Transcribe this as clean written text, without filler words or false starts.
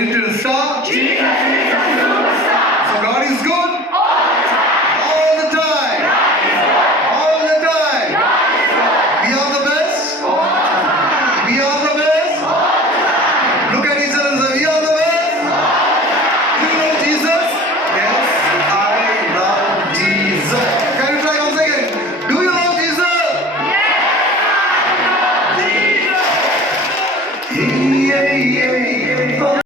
little star. Jesus is a superstar. So God is good All the time. all the time. God is good. All the time. God is good. We are the best. All the time. We are the best. All the time. Look at each other and say, we are the best. Do you love Jesus? Yes, I love Jesus. Can you try once again? Do you love Jesus? Yes, I love Jesus. Yeah, yeah, yeah.